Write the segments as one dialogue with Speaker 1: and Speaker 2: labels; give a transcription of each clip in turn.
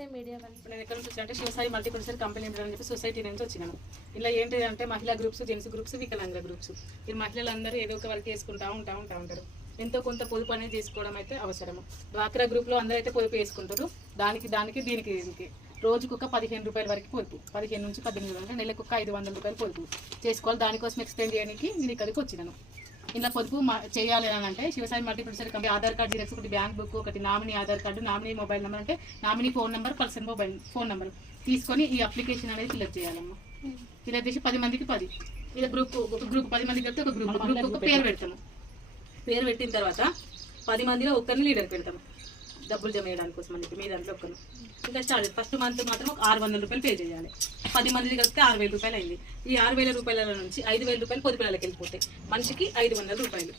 Speaker 1: SA media
Speaker 2: ఇప్పుడు నేను ఎక్కడ నుంచి వచ్చానంటే శివసాయి మల్టీప్రొసెసర్ కంపెనీ అని చెప్పి సొసైటీ నుంచి వచ్చినాను ఇలా ఏంటి అంటే మహిళా గ్రూప్స్ జెంట్స్ గ్రూప్స్ వికలాంగుల గ్రూప్స్ ఈ మహిళలందరూ ఏదో ఒక వర్క్ చేసుకుంటా ఉంటా ఉంటా ఉంటారు. ఎంతో కొంత పొదుపు అనేది చేసుకోవడం అయితే అవసరము. డ్వాక్రా గ్రూప్లో అందరూ అయితే పొదుపు వేసుకుంటారు. దానికి దానికి దీనికి దీనికి. రోజుకు ఒక పదిహేను రూపాయల వరకు పొదుపు. పదిహేను నుంచి పద్దెనిమిది వందలు నెలకు ఒక ఐదు వందల రూపాయలు పొదుపు. చేసుకోవాలి. దానికోసం ఎక్స్ప్లెయిన్ చేయడానికి నేను ఇక్కడికి వచ్చినాను. ఇలా పొదుపు చేయాలి అని అంటే Shivasai multiprocessor company Aadhaar card xerox ఒకటి బ్యాంక్ బుక్ ఒకటి nominee Aadhaar card nominee mobile number అంటే nominee phone number person mobile phone number తీసుకొని ఈ అప్లికేషన్ అనేది ఫిల్అప్ చేయాలమ్మా. ఫిల్అప్ చేసి పది మందికి పది. ఇలా గ్రూప్ ఒక గ్రూప్ పది మందికి వెళ్తే ఒక గ్రూప్ గ్రూప్ ఒక పేరు పెడతాము. పేరు పెట్టిన తర్వాత పది మందిలో ఒక్కరిని లీడర్ పెడతాము. డబ్బులు జమ చేయడానికి కోసం అని చెప్పి మీ దాంట్లో ఒక్కరు. ఇంకా స్టార్ట్ ఫస్ట్ మంత్ మాత్రం ఒక ఆరు వందల రూపాయలు పే చేయాలి. పది మంది కలిపితే ఆరు వేల రూపాయలు అయింది. ఈ ఆరు వేల రూపాయల నుంచి ఐదు వేల రూపాయలు పొదుపు నెలకి వెళ్ళిపోతాయి. మనిషికి ఐదు వందల రూపాయలు.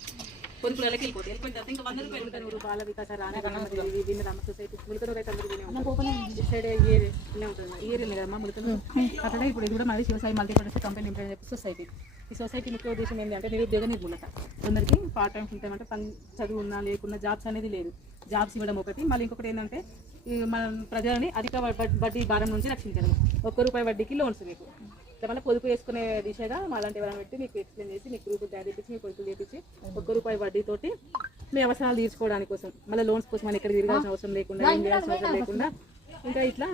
Speaker 2: పొదుపు నెలకి వెళ్ళిపోతాయి. వెళ్ళిపోయిన తర్వాత ఇంకా వంద రూపాయలు బాల వికాస రాణి రమ సొసైటీ ములకరు అయితే సైడ్ ఉంటుంది కదమ్మా అట్లా ఇప్పుడు ఇది కూడా మాది శివసాయి మల్టీప్రొడక్ట్స్ కంపెనీ లిమిటెడ్ అని చెప్పి సొసైటీ. ఈ సొసైటీ ముఖ్య ఉద్దేశం ఏంటి అంటే నిరుద్యోగ నిర్మూలన కొందరికి పార్ట్ టైం ఫుల్ టైం అంటే పని చదువు ఉన్నా లేకున్నా జాబ్స్ అనేది లేదు. జాబ్స్ ఇవ్వడం ఒకటి. మళ్ళీ ఇంకొకటి ఏంటంటే ఈ మన ప్రజలని అధిక వడ్- వడ్డీ భారం నుంచి రక్షించడం. ఒక్క రూపాయి వడ్డీకి లోన్స్ మీకు. మళ్ళీ పొదుపు వేసుకునే దిశగా మాలాంటి ఎవరైనా పెట్టి మీకు ఎక్స్ప్లెయిన్ చేసి మీకు గ్రూప్ తయారు చేపించి మీ పొదుపు చేపించి ఒక్క రూపాయి వడ్డీతోటి మీ అవసరాలు తీర్చుకోవడానికి కోసం. మళ్ళీ లోన్స్ కోసం మనం ఇక్కడ తిరగాల్సిన అవసరం లేకుండా ఏం చేయాల్సిన అవసరం లేకుండా ఇంకా ఇట్లా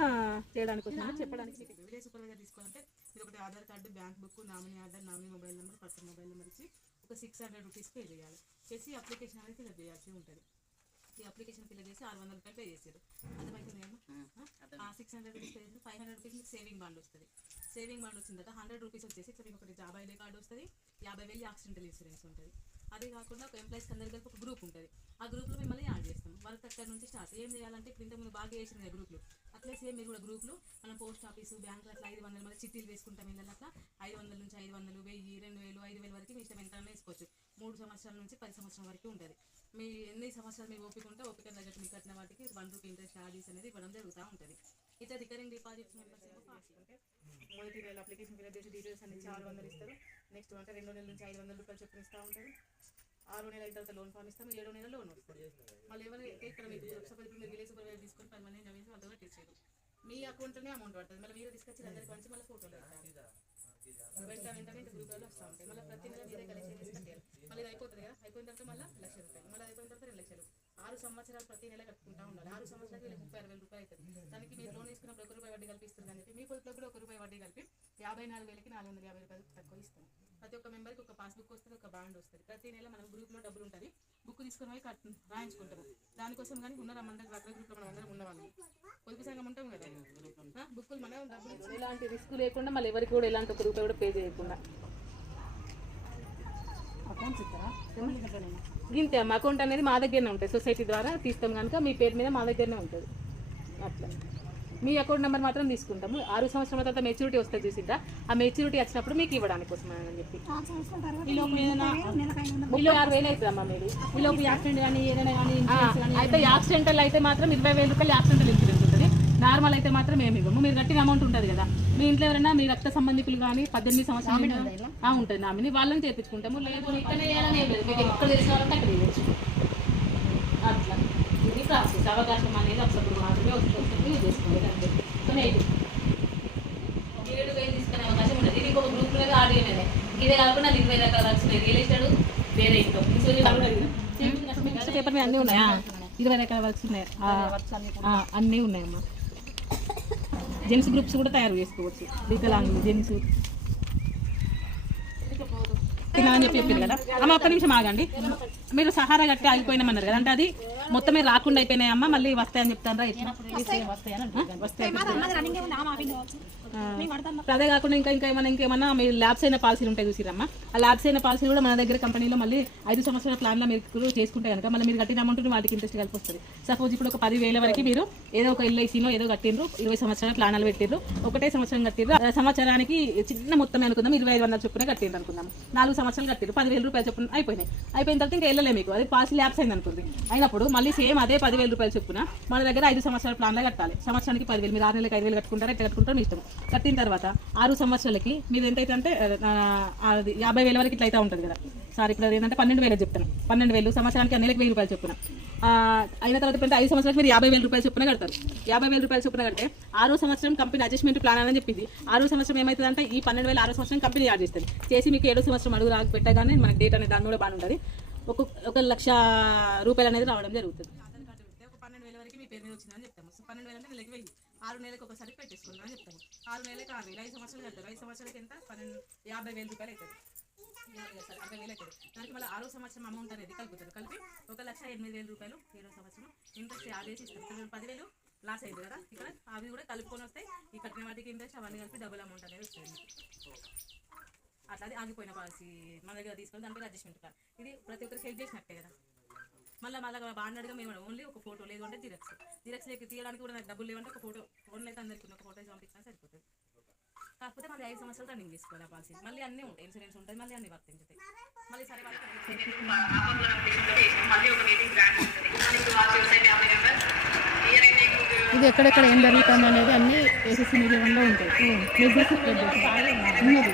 Speaker 2: చేయడానికి కోసం చెప్పడానికి. మీకు విలేజ్ సూపర్వైజర్ తీసుకోవాలంటే ఇది ఒకటి Aadhaar card bank book nominee Aadhaar nominee mobile number personal mobile number ఇచ్చి ఒక సిక్స్ హండ్రెడ్ రూపీస్ పే చేయాలి. చేసి అప్లికేషన్ అనేది ఫిల్అప్ చేయాల్సి ఉంటుంది. ఈ అప్లికేషన్ ఫిల్ చేసి ఆరు వందల రూపాయలు పే చేశారు అర్థమవుతుంది సిక్స్ హండ్రెడ్ రూపీస్ పే చేసి ఫైవ్ హండ్రెడ్ రూపీస్ మీకు సేవింగ్ బాండ్ వస్తుంది. సేవింగ్ బాండ్ వచ్చిన తర్వాత హండ్రెడ్ రూపీస్ వచ్చేసి ఇట్లా మీకు ఒకటి జాబ్ ఐడి కార్డు వస్తుంది యాభై వేలు యాక్సిడెంటల్ ఇన్సూరెన్స్ ఉంటుంది. అదే కాకుండా ఒక ఎంప్లాయీస్ అందరి కలిపి ఒక గ్రూప్ ఉంటుంది. ఆ గ్రూప్లో మిమ్మల్ని యాడ్ చేస్తాం వాళ్ళ అక్కడ నుంచి స్టార్ట్ ఏం చేయాలంటే ఇప్పుడు ఇంతకుముందు బాగా చేసింది కదా గ్రూప్లు అట్లే సేమ్ మీరు కూడా గ్రూప్లు మనం పోస్ట్ ఆఫీసు బ్యాంకులు అట్లా ఐదు వందలు మళ్ళీ చిట్టీలు వేసుకుంటాం ఇళ్ళ అట్లా. ఐదు వందల నుంచి ఐదు వందలు వెయ్యి రెండు వేలు ఐదు వేల వరకు మీ ఇష్టం ఎంత వేసుకోవచ్చు. మూడు సంవత్సరాల నుంచి పది సంవత్సరం వరకు ఉంటుంది. మీ ఎన్ని సంవత్సరాలు మీరు ఓపిక ఉంటే ఓపిక తగ్గట్టు మీకు కట్టిన వాటికి వన్ రూపీ ఇంట్రెస్ట్ ఛార్జెస్ అనేది ఇవ్వడం జరుగుతూ ఉంటుంది. ఇట్లా రికరింగ్ డిపాజిట్స్ మెంబర్స్ ఏమో మొదటి వేల అప్లికేషన్ ఫిల్ చేసి డీటెయిల్స్ అనేది ఆరు వందలు ఇస్తారు. నెక్స్ట్ అంటే రెండు నెలల నుంచి ఐదు వందల రూపాయలు చొప్పున ఇస్తూ ఉంటారు ఆరో నెల అయిన తర్వాత లోన్ ఫామ్ ఇస్తాం ఏడో నెల లోన్ వస్తుంది. మళ్ళీ ఇక్కడ మీకు సపోజ్ మీరు విలేజ్ సూపర్వైజర్ తీసుకొని పది మంది జమ చేసి వాళ్ళతో మీ అకౌంట్లోనే అమౌంట్ పడుతుంది. మళ్ళీ మీరు తీసుకొచ్చి అందరికి పంచి మళ్ళీ ఫోటోలు వెంటనే గ్రూప్లలో వస్తూ ఉంటాయి మళ్ళీ ప్రతి నెల మీరే కలెక్షన్ చేసి కట్టాలి మళ్ళీ ఇది అయిపోతుంది కదా? అయిపోయిన తర్వాత మళ్ళీ లక్ష రూపాయలు. మళ్ళీ అయిపోయిన తర్వాత రెండు లక్షలు. ఆరు సంవత్సరాలు ప్రతి నెల కట్టుకుంటా ఉండాలి. ఆరు సంవత్సరాలు వీళ్ళకి ముప్పై అరవై వేల రూపాయలు అవుతుంది. దానికి మీరు లోన్ తీసుకున్నప్పుడు ఒక రూపాయి వడ్డీ కల్పిస్తుంది అని చెప్పి మీ పొదుపులో కూడా ఒక రూపాయి వడ్డీ కలిపి యాభై నాలుగు వేలకి నాలుగు వందల యాభై రూపాయలు తక్కువ ఇస్తాం. ప్రతి ఒక్క మెంబర్కి ఒక పాస్బుక్ వస్తుంది ఒక బాండ్ వస్తుంది. ప్రతి నెల మనం గ్రూప్లో డబ్బులు ఉంటుంది. బుక్ తీసుకొని పోయి కట్ రాయించుకుంటాము. దానికోసం కానీ ఉన్న రమ్మంటే రకాల గ్రూప్లో మనం అందరం ఉన్నవాళ్ళం. పొదుపు సంఘం ఉంటాం కదా. బుక్కులు మనం డబ్బులు ఎలాంటి రిస్క్ లేకుండా మళ్ళీ ఎవరికి కూడా ఎలాంటి ఒక రూపాయి కూడా పే చేయకుండా. గింతే అమ్మ. అకౌంట్ అనేది మా దగ్గరనే ఉంటుంది. సొసైటీ ద్వారా తీస్తాం కనుక మీ పేరు మీద మా దగ్గరనే ఉంటుంది. అట్లా. మీ అకౌంట్ నెంబర్ మాత్రం తీసుకుంటాము. ఆరు సంవత్సరాల తర్వాత మెచ్యూరిటీ వస్తుంది చూసిందా? ఆ మెచ్యూరిటీ వచ్చినప్పుడు మీకు ఇవ్వడానికి కోసం అని చెప్పి. ముప్పై ఆరు వేలు అవుతుంది అమ్మా మీది
Speaker 3: ఈలోపు యాక్సిడెంట్ కానీ ఏదైనా కానీ
Speaker 2: అయితే యాక్సిడెంటల్ అయితే మాత్రం ఇరవై వేల రూపాయలు యాక్సిడెంటల్ ఇన్సూరెన్స్ ఉంటుంది. నార్మల్ అయితే మాత్రం ఏమి ఇవ్వము. మీరు కట్టిన అమౌంట్ ఉంటుంది కదా. మీ ఇంట్లో ఎవరైనా మీ రక్త సంబంధికులు కానీ పద్దెనిమిది సంవత్సరాలు ఆ, ఉంటుంది నామిని వాళ్ళని చేర్పించుకుంటాము. లేదు. ఎక్కడ తెలిసిన వాళ్ళంటే అక్కడ చేయొచ్చు. అట్లా. ఇది ప్రాసెస్. అవకాశం అనేది అప్పుడు మాత్రమే వస్తుంది యూజ్ చేసుకోవాలి అంతే కానీ అయితే ఏడు వేలు తీసుకునే అవకాశం ఉంటుంది దీనికి ఒక గ్రూప్ మీద ఆడియో మీద ఇదే కాకుండా వేరే రకాల వచ్చినాయి రియల్ ఎస్టేట్ వేరే ఇన్కమ్ ఇన్సూరెన్స్ పేపర్ మీద అన్నీ ఉన్నాయా ఇరవై రకాల వర్క్స్ ఉన్నాయి ఆ, ఆ, అన్నీ ఉన్నాయమ్మా. జెంట్స్ గ్రూప్స్ కూడా తయారు చేసుకోవచ్చు. వికలాంగులు జెంట్స్. తిన్నా అని చెప్పి చెప్పింది కదా. అమ్మ ఒక్క నిమిషం ఆగండి. మీరు సహారా కట్టి ఆగిపోయినామన్నారు కదా. అంటే అది మొత్తం మీరు రాకుండా అయిపోయినాయి అమ్మ. మళ్ళీ వస్తాయని ఆ, ఇప్పుడు అదే కాకుండా ఇంకా ఇంకా ఏమైనా ఇంకేమన్నా మీరు ల్యాబ్స్ అయిన పాలసీలు ఉంటాయి చూసిరమ్మా ఆ ల్యాబ్స్ అయిన పాలసీ కూడా మన దగ్గర కంపెనీలో మళ్ళీ ఐదు సంవత్సరాల ప్లాన్లో మీరు చేసుకుంటే కనుక మళ్ళీ మీరు కట్టిన అమౌంట్ వాటికి ఇంట్రెస్ట్ కలిపి వస్తుంది. సపోజ్ ఇప్పుడు ఒక పది వేల వరకు మీరు ఏదో ఒక ఎల్ఐసీలో ఏదో కట్టిండ్రు ఇరవై సంవత్సరాల ప్లానాలు పెట్టిర్రు ఒకటే సంవత్సరం కట్టిర్రు ఆ సంవత్సరానికి చిన్న మొత్తం అనుకుందాం ఇరవై ఐదు వందల చొప్పున కట్టిండ్రు అనుకుందాం. నాలుగు సంవత్సరాలు కట్టిర్రు పదివేల రూపాయలు చొప్పున అయిపోయినాయి. అయిపోయిన తర్వాత ఇంకా వెళ్ళలే మీకు. అది పాలసీ ల్యాబ్స్ అయింది అనుకుంది. అయినప్పుడు మళ్ళీ సేమ్ అదే పదివేల రూపాయలు చొప్పున మన దగ్గర ఐదు సంవత్సరాల ప్లాన్లో కట్టాలి. సంవత్సరానికి పదివేలు మీరు ఆరు నెలలకు ఐదు వేలు కట్టుకుంటారా ఎట్లా కట్టుకుంటారో మీ ఇష్టం. కట్టిన తర్వాత ఆరు సంవత్సరాలకి మీరు ఎంతైతే అంటే అది యాభై వేల వరకు ఇట్లా అయితే ఉంటుంది కదా. సార్ ఇప్పుడు ఏంటంటే పన్నెండు వేలు చెప్తాను పన్నెండు వేలు సంవత్సరానికి నెలకు వెయ్యి రూపాయలు చొప్పున. అయిన తర్వాత ఇప్పుడు ఐదు సంవత్సరాలకు మీరు యాభై వేల రూపాయలు చొప్పున కడతారు. యాభై వేల రూపాయలు చొప్పున కడితే ఆరో సంవత్సరం కంపెనీ అడ్జస్ట్మెంట్ ప్లాన్ అని చెప్పింది. ఆరో సంవత్సరం ఏమవుతుందంటే ఈ పన్నెండు వేల ఆరో సంవత్సరం కంపెనీ యాడ్ చేస్తుంది చేసి మీకు ఏడో సంవత్సరం అడుగు రాక పెట్టగానే మనకి డేట్ అనేది దాని కూడా బాగుంటుంది ఒక ఒక లక్ష రూపాయలు అనేది రావడం జరుగుతుంది. కార్డు పెడితే ఒక పన్నెండు వేల వరకు మీ పేరు మీద వచ్చిందని చెప్తాము. పన్నెండు వేలు అంటే నెలకి వెయ్యి. ఆరు నెలలకు ఒకసారి పెట్టేసుకుందాం చెప్తాము. ఆరు నెలలకు ఆరు వేలు ఐదు సంవత్సరాలు కడతారు ఐదు సంవత్సరాలకి ఎంత? పన్నెండు యాభై వేల రూపాయలు అవుతుంది. యాభై అరవై వేలు అవుతుంది. దానికి మళ్ళీ ఆరో సంవత్సరం అమౌంట్ అనేది కలుపుతారు. కలిపి ఒక లక్ష ఎనిమిది వేల రూపాయలు ఏడో సంవత్సరం ఇంట్రెస్ట్ యాభై ఇస్తారు. పదివేలు లాస్ అయింది కదా. ఇక్కడ అవి కూడా కలుపుకొని వస్తాయి ఈ కట్టిన వాటికి ఇంట్రెస్ట్ అవన్నీ కలిపి డబుల్ అమౌంట్ అనేది వస్తుంది. అట్లా అది ఆగిపోయిన పాలసీ మన దగ్గర తీసుకొని దాని అడ్జస్ట్మెంట్ కాదు ఇది ప్రతి ఒక్కరికి హెల్ప్ చేసినట్టే కదా. మళ్ళీ మళ్ళీ బాగున్నాడుగా మేము ఓన్లీ ఒక ఫోటో లేదు అంటే జిరాక్స్ జిరాక్స్ లేక తీయడానికి కూడా నాకు డబ్బులు లేవంటే ఒక ఫోటో ఫోన్ అయితే అందరికీ ఒక ఫోటో పంపించినా సరిపోతుంది. కాకపోతే మళ్ళీ ఐదు సంవత్సరాలు రన్నింగ్ తీసుకోవాలి ఆ పాలసీ. మళ్ళీ అన్నీ ఉంటాయి ఇన్సూరెన్స్ ఉంటుంది మళ్ళీ అన్ని వర్తించుతాయి మళ్ళీ సరే
Speaker 3: ఇది ఎక్కడెక్కడ ఏం జరుగుతుంది అనేది అన్ని ఏసీసీ మీడియా ఉంటాయి. ఉన్నది.